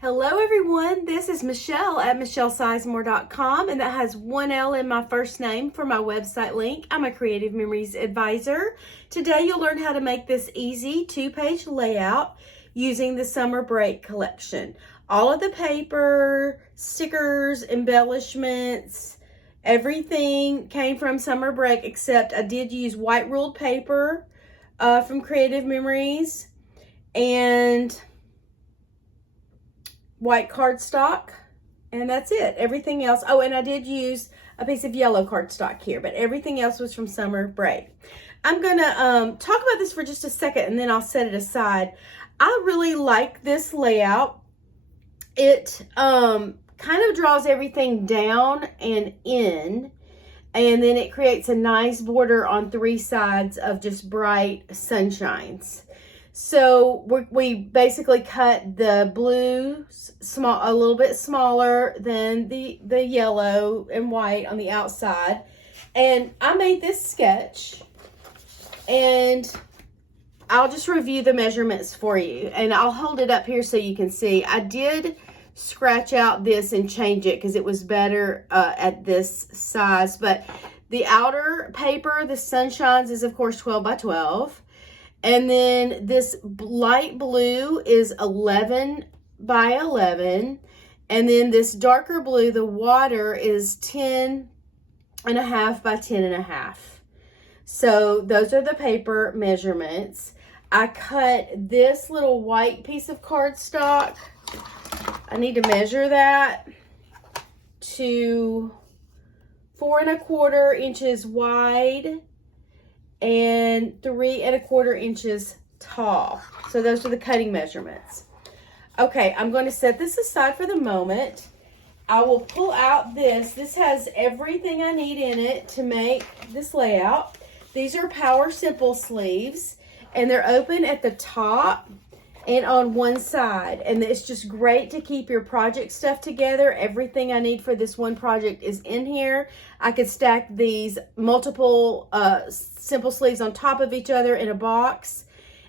Hello everyone, this is Michelle at michellesizemore.com, and that has one L in my first name for my website link. I'm a Creative Memories advisor. Today you'll learn how to make this easy 2-page layout using the summer break collection. All of the paper, stickers, embellishments, everything came from summer break, except I did use white ruled paper from Creative Memories and white cardstock, and that's it. Everything else, oh, and I did use a piece of yellow cardstock here, but everything else was from summer break. I'm gonna talk about this for just a second and then I'll set it aside. I really like this layout. It kind of draws everything down and in, and then it creates a nice border on 3 sides of just bright sunshines. So we basically cut the blue a little bit smaller than the yellow and white on the outside. And I made this sketch, and I'll just review the measurements for you. And I'll hold it up here so you can see. I did scratch out this and change it because it was better at this size. But the outer paper, the sunshines, is of course 12 by 12. And then this light blue is 11 by 11. And then this darker blue, the water, is 10.5 by 10.5. So those are the paper measurements. I cut this little white piece of cardstock. I need to measure that to 4¼ inches wide and 3¼ inches tall. So those are the cutting measurements. Okay, I'm going to set this aside for the moment. I will pull out this. This has everything I need in it to make this layout. These are Power Simple sleeves, and they're open at the top and on one side. And it's just great to keep your project stuff together. Everything I need for this one project is in here. I could stack these multiple simple sleeves on top of each other in a box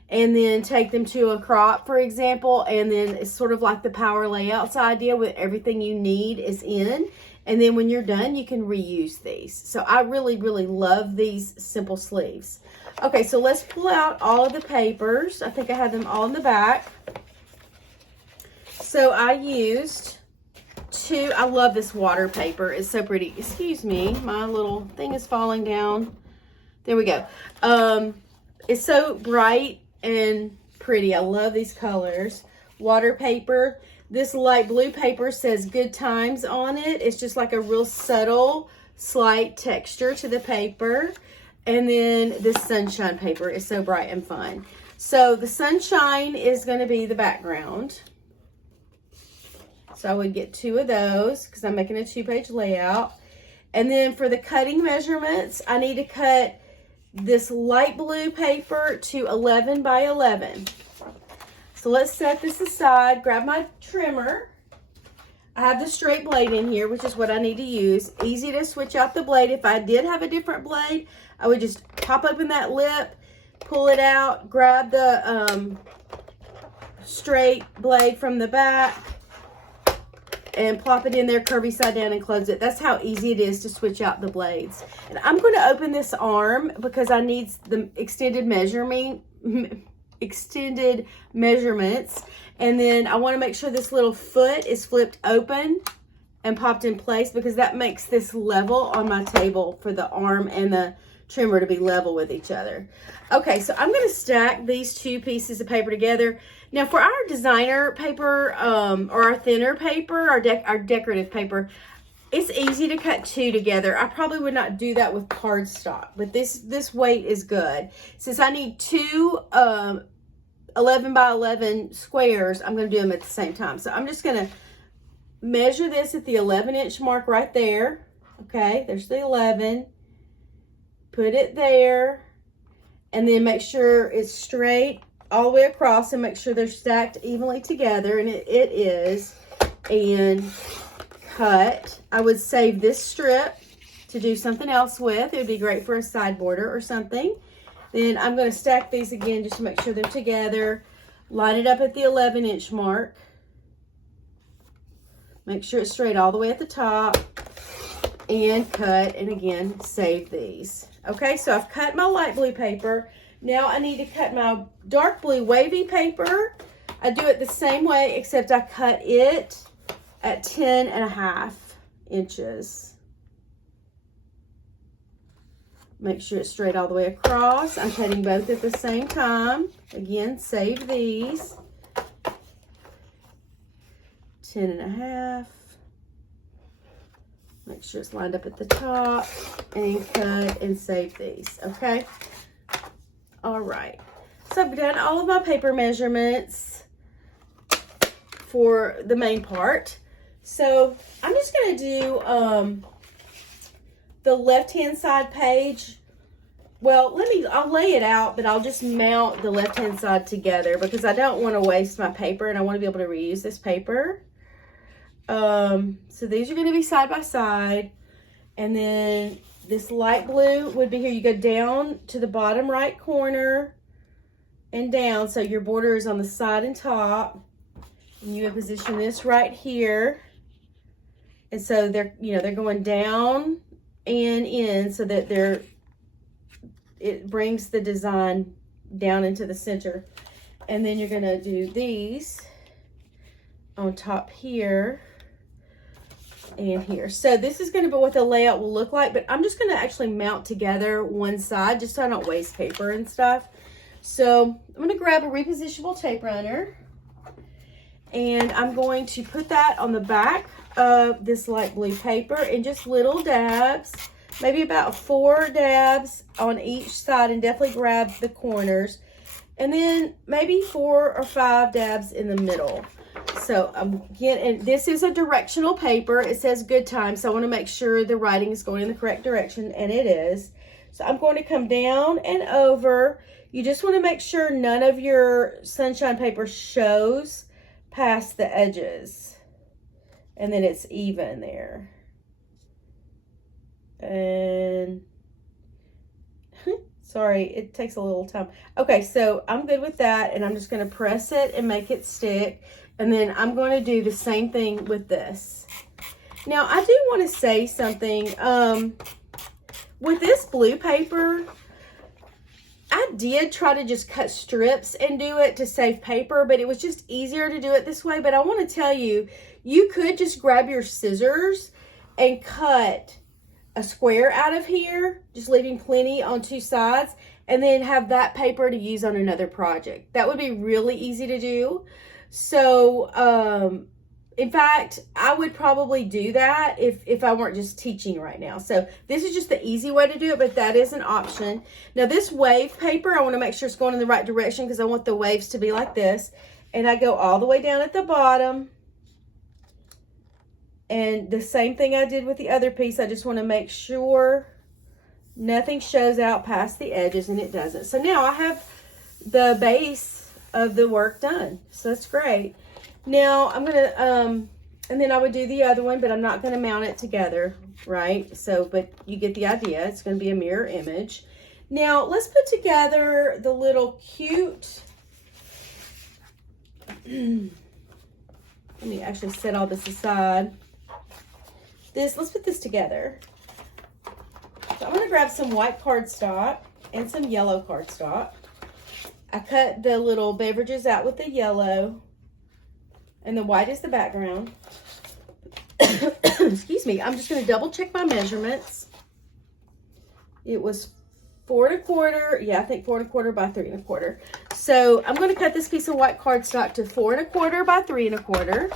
and then take them to a crop, for example. And then it's sort of like the Power Layouts idea with everything you need is in. And then when you're done, you can reuse these. So I really, really love these simple sleeves. Okay, so let's pull out all of the papers. I think I have them all in the back. So I used I love this water paper. It's so pretty. Excuse me, my little thing is falling down. There we go. It's so bright and pretty. I love these colors. Water paper. This light blue paper says Good Times on it. It's just like a real subtle, slight texture to the paper. And then this sunshine paper is so bright and fun. So the sunshine is going to be the background. So I would get 2 of those because I'm making a 2-page layout. And then for the cutting measurements, I need to cut this light blue paper to 11 by 11. So let's set this aside, grab my trimmer. I have the straight blade in here, which is what I need to use. Easy to switch out the blade. If I did have a different blade, I would just pop open that lip, pull it out, grab the straight blade from the back, and plop it in there curvy side down and close it. That's how easy it is to switch out the blades. And I'm going to open this arm because I need the extended measurements, and then I want to make sure this little foot is flipped open and popped in place because that makes this level on my table for the arm and the trimmer to be level with each other. Okay, so I'm going to stack these 2 pieces of paper together. Now for our designer paper or our thinner paper, our decorative paper, it's easy to cut 2 together. I probably would not do that with cardstock, but this weight is good. Since I need 2 11 by 11 squares, I'm going to do them at the same time. So I'm just going to measure this at the 11-inch mark right there. Okay, there's the 11. Put it there, and then make sure it's straight all the way across and make sure they're stacked evenly together, and it is. And cut. I would save this strip to do something else with. It would be great for a side border or something. Then I'm going to stack these again just to make sure they're together. Line it up at the 11-inch mark. Make sure it's straight all the way at the top. And cut, and again, save these. Okay, so I've cut my light blue paper. Now I need to cut my dark blue wavy paper. I do it the same way, except I cut it at 10.5 inches. Make sure it's straight all the way across. I'm cutting both at the same time. Again, save these. 10.5. Make sure it's lined up at the top, and cut and save these, okay? All right, so I've done all of my paper measurements for the main part. So I'm just gonna do the left-hand side page. Well, I'll lay it out, but I'll just mount the left-hand side together because I don't want to waste my paper and I want to be able to reuse this paper. So these are going to be side by side, and then this light blue would be here. You go down to the bottom right corner and down, so your border is on the side and top, and you would position this right here, and so they're going down and in, so that it brings the design down into the center. And then you're going to do these on top here and here. So this is going to be what the layout will look like, but I'm just going to actually mount together one side just so I don't waste paper and stuff. So I'm going to grab a repositionable tape runner, and I'm going to put that on the back of this light blue paper in just little dabs, maybe about 4 dabs on each side, and definitely grab the corners, and then maybe 4 or 5 dabs in the middle. So again, and this is a directional paper. It says good time, so I want to make sure the writing is going in the correct direction, and it is. So I'm going to come down and over. You just want to make sure none of your sunshine paper shows past the edges, and then it's even there. And sorry, it takes a little time. Okay, so I'm good with that, and I'm just going to press it and make it stick. And then I'm going to do the same thing with this. Now, I do want to say something. With this blue paper, I did try to just cut strips and do it to save paper, but it was just easier to do it this way. But I want to tell you, you could just grab your scissors and cut a square out of here, just leaving plenty on 2 sides, and then have that paper to use on another project. That would be really easy to do. So, in fact, I would probably do that if I weren't just teaching right now. So this is just the easy way to do it, but that is an option. Now this wave paper, I want to make sure it's going in the right direction because I want the waves to be like this. And I go all the way down at the bottom. And the same thing I did with the other piece. I just want to make sure nothing shows out past the edges, and it doesn't. So now I have the base of the work done. So that's great. Now I'm gonna and then I would do the other one, but I'm not gonna mount it together, right? So, but you get the idea. It's gonna be a mirror image. Now let's put together the little cute let me actually set all this aside. Let's put this together. So I'm gonna grab some white cardstock and some yellow cardstock. I cut the little beverages out with the yellow, and the white is the background. Excuse me. I'm just going to double check my measurements. It was 4 1/4. Yeah, I think 4 1/4 by 3 1/4. So I'm going to cut this piece of white cardstock to 4 1/4 by 3 1/4.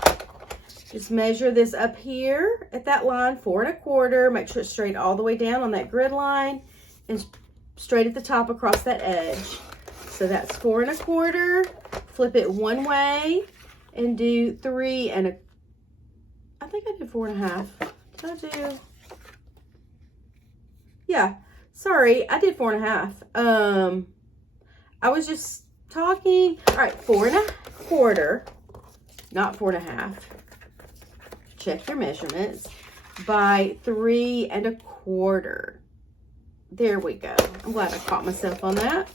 Just measure this up here at that line, 4 1/4. Make sure it's straight all the way down on that grid line, and straight at the top across that edge. So that's 4 1/4. Flip it one way and do 3 1/4. I think I did 4 1/2. Did I do? Yeah. Sorry, I did 4 1/2. I was just talking. All right, 4 1/4, not 4 1/2. Check your measurements. By 3 1/4. There we go. I'm glad I caught myself on that.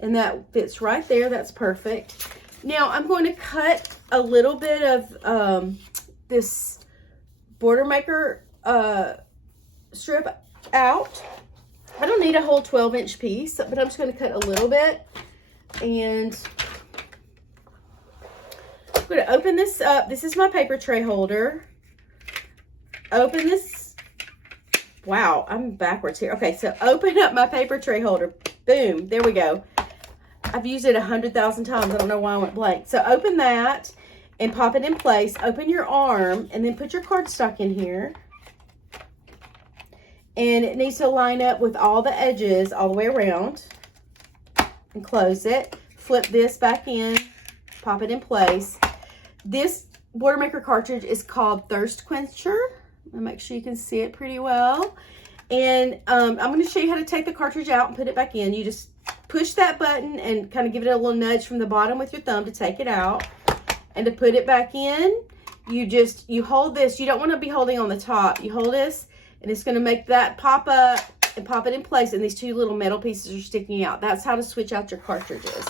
And that fits right there. That's perfect. Now I'm going to cut a little bit of this border maker strip out. I don't need a whole 12-inch piece, but I'm just going to cut a little bit. And I'm going to open this up. This is my paper tray holder. Open this. Wow, I'm backwards here. Okay, so open up my paper tray holder. Boom, there we go. I've used it 100,000 times. I don't know why I went blank. So open that and pop it in place. Open your arm and then put your cardstock in here. And it needs to line up with all the edges all the way around. And close it. Flip this back in. Pop it in place. This Border Maker cartridge is called Thirst Quencher. I'll make sure you can see it pretty well. And I'm going to show you how to take the cartridge out and put it back in. You just push that button and kind of give it a little nudge from the bottom with your thumb to take it out. And to put it back in, you hold this. You don't want to be holding on the top. You hold this, and it's going to make that pop up and pop it in place. And these two little metal pieces are sticking out. That's how to switch out your cartridges.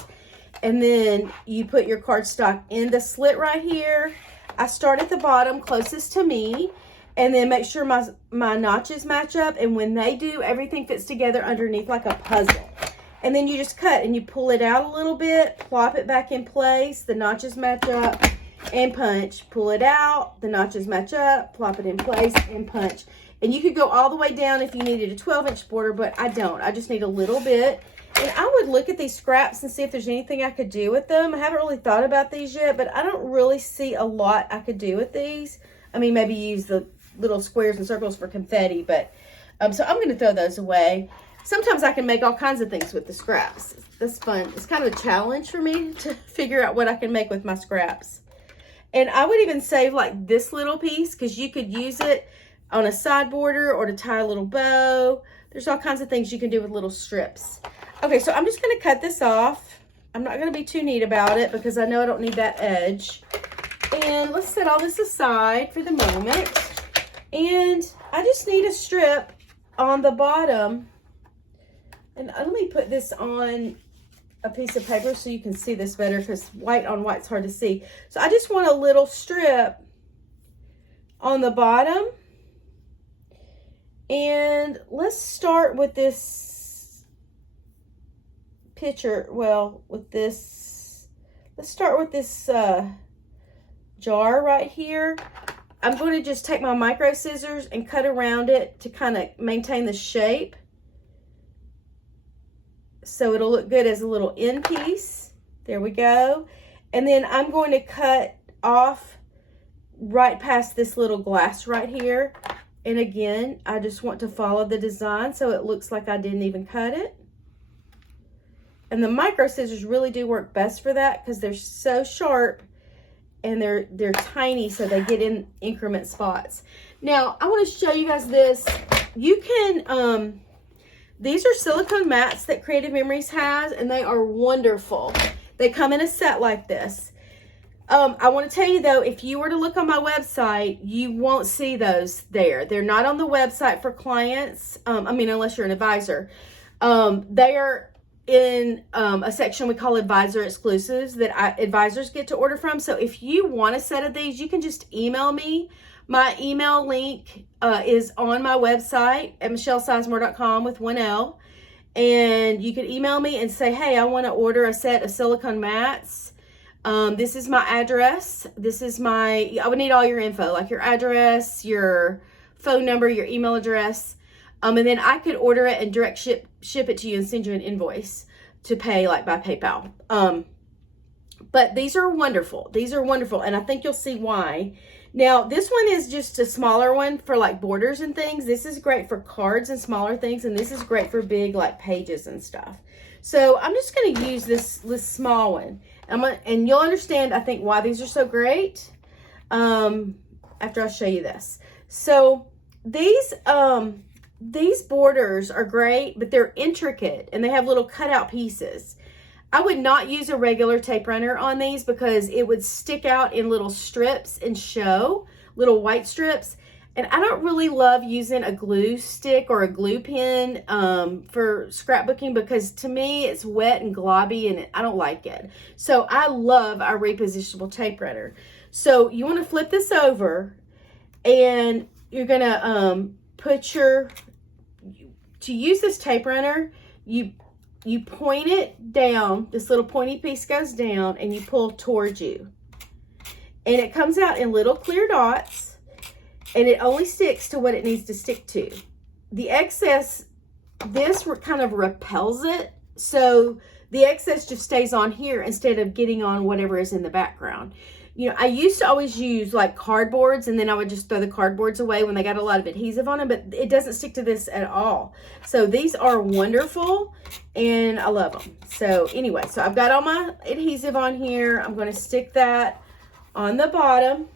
And then you put your cardstock in the slit right here. I start at the bottom closest to me. And then make sure my notches match up. And when they do, everything fits together underneath like a puzzle. And then you just cut and you pull it out a little bit, plop it back in place. The notches match up and punch. Pull it out, the notches match up, plop it in place and punch. And you could go all the way down if you needed a 12-inch border, but I don't. I just need a little bit. And I would look at these scraps and see if there's anything I could do with them. I haven't really thought about these yet, but I don't really see a lot I could do with these. I mean, maybe use the little squares and circles for confetti, but so I'm going to throw those away. Sometimes I can make all kinds of things with the scraps. That's fun. It's kind of a challenge for me to figure out what I can make with my scraps. And I would even save like this little piece because you could use it on a side border or to tie a little bow. There's all kinds of things you can do with little strips. Okay, so I'm just going to cut this off. I'm not going to be too neat about it because I know I don't need that edge. And let's set all this aside for the moment. And I just need a strip on the bottom. And let me put this on a piece of paper so you can see this better because white on white's hard to see. So I just want a little strip on the bottom. And let's start with this picture. Well, with this, let's start with this jar right here. I'm going to just take my micro scissors and cut around it to kind of maintain the shape. So it'll look good as a little end piece. There we go. And then I'm going to cut off right past this little glass right here. And again, I just want to follow the design so it looks like I didn't even cut it. And the micro scissors really do work best for that because they're so sharp. And they're tiny, so they get in increment spots. Now, I want to show you guys this. You can, these are silicone mats that Creative Memories has, and they are wonderful. They come in a set like this. I want to tell you, though, if you were to look on my website, you won't see those there. They're not on the website for clients, unless you're an advisor. They are in a section we call advisor exclusives that advisors get to order from. So if you want a set of these, you can just email me. My email link is on my website at michellesizemore.com with 1 L. And you can email me and say, hey, I want to order a set of silicone mats. This is my address. I would need all your info, like your address, your phone number, your email address. And then I could order it and direct ship it to you and send you an invoice to pay like by PayPal. But these are wonderful. These are wonderful. And I think you'll see why. Now, this one is just a smaller one for like borders and things. This is great for cards and smaller things. And this is great for big like pages and stuff. So I'm just going to use this small one. And you'll understand, I think, why these are so great after I show you this. So these borders are great, but they're intricate and they have little cutout pieces. I would not use a regular tape runner on these because it would stick out in little strips and show little white strips. And I don't really love using a glue stick or a glue pen for scrapbooking because to me it's wet and globby and I don't like it. So I love our repositionable tape runner. So you want to flip this over And you're gonna put to use this tape runner, you point it down, this little pointy piece goes down, and you pull towards you. And it comes out in little clear dots, and it only sticks to what it needs to stick to. The excess, this kind of repels it, so the excess just stays on here instead of getting on whatever is in the background. You know, I used to always use like cardboards, and then I would just throw the cardboards away when they got a lot of adhesive on them, but it doesn't stick to this at all. So these are wonderful, and I love them. So anyway, so I've got all my adhesive on here. I'm going to stick that on the bottom.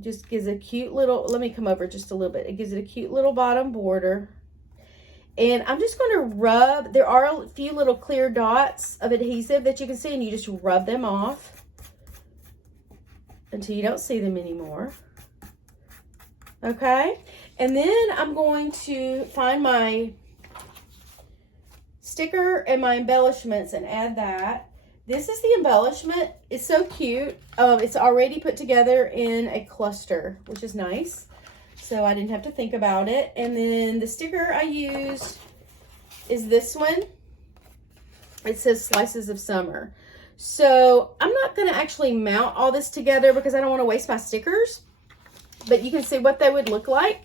Just gives a cute little, let me come over just a little bit. It gives it a cute little bottom border. And I'm just going to rub, there are a few little clear dots of adhesive that you can see, and you just rub them off until you don't see them anymore. Okay, and then I'm going to find my sticker and my embellishments and add that. This is the embellishment. It's so cute. It's already put together in a cluster, which is nice. So I didn't have to think about it. And then the sticker I used is this one. It says Slices of Summer. So I'm not going to actually mount all this together because I don't want to waste my stickers. But you can see what they would look like.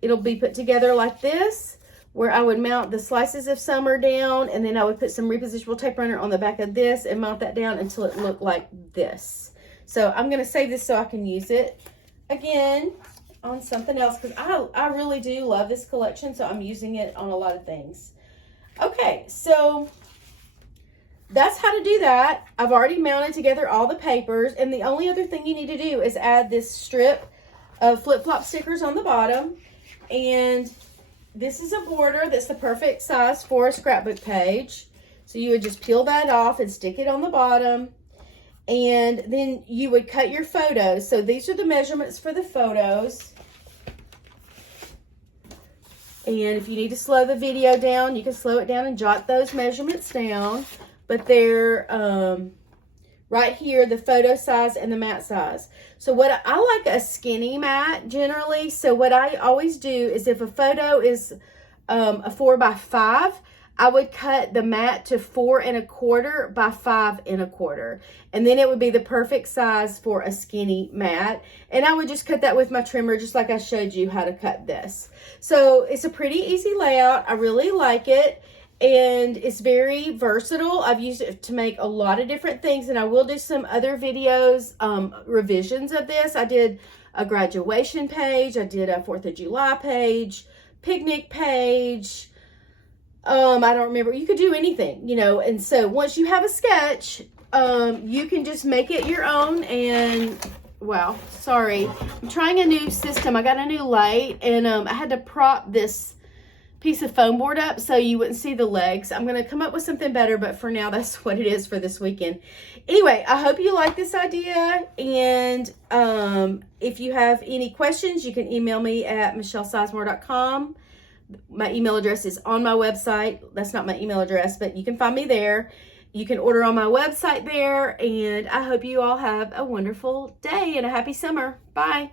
It'll be put together like this, where I would mount the Slices of Summer down, and then I would put some repositionable tape runner on the back of this and mount that down until it looked like this. So I'm going to save this so I can use it again on something else, because I really do love this collection, so I'm using it on a lot of things. Okay, so that's how to do that. I've already mounted together all the papers, and the only other thing you need to do is add this strip of flip-flop stickers on the bottom, and this is a border that's the perfect size for a scrapbook page. So you would just peel that off and stick it on the bottom. And then you would cut your photos. So these are the measurements for the photos. And if you need to slow the video down, you can slow it down and jot those measurements down. But they're right here, the photo size and the mat size. So what I like a skinny mat generally. So what I always do is if a photo is a 4x5, I would cut the mat to 4 1/4 by 5 1/4. And then it would be the perfect size for a skinny mat. And I would just cut that with my trimmer, just like I showed you how to cut this. So it's a pretty easy layout. I really like it. And it's very versatile. I've used it to make a lot of different things, and I will do some other videos, revisions of this. I did a graduation page. I did a 4th of July page, picnic page. I don't remember. You could do anything, you know. And so once you have a sketch, you can just make it your own. And wow, sorry. I'm trying a new system. I got a new light, and I had to prop this piece of foam board up so you wouldn't see the legs. I'm going to come up with something better, but for now, that's what it is for this weekend. Anyway, I hope you like this idea, and if you have any questions, you can email me at michellesizemore.com. My email address is on my website. That's not my email address, but you can find me there. You can order on my website there, and I hope you all have a wonderful day and a happy summer. Bye.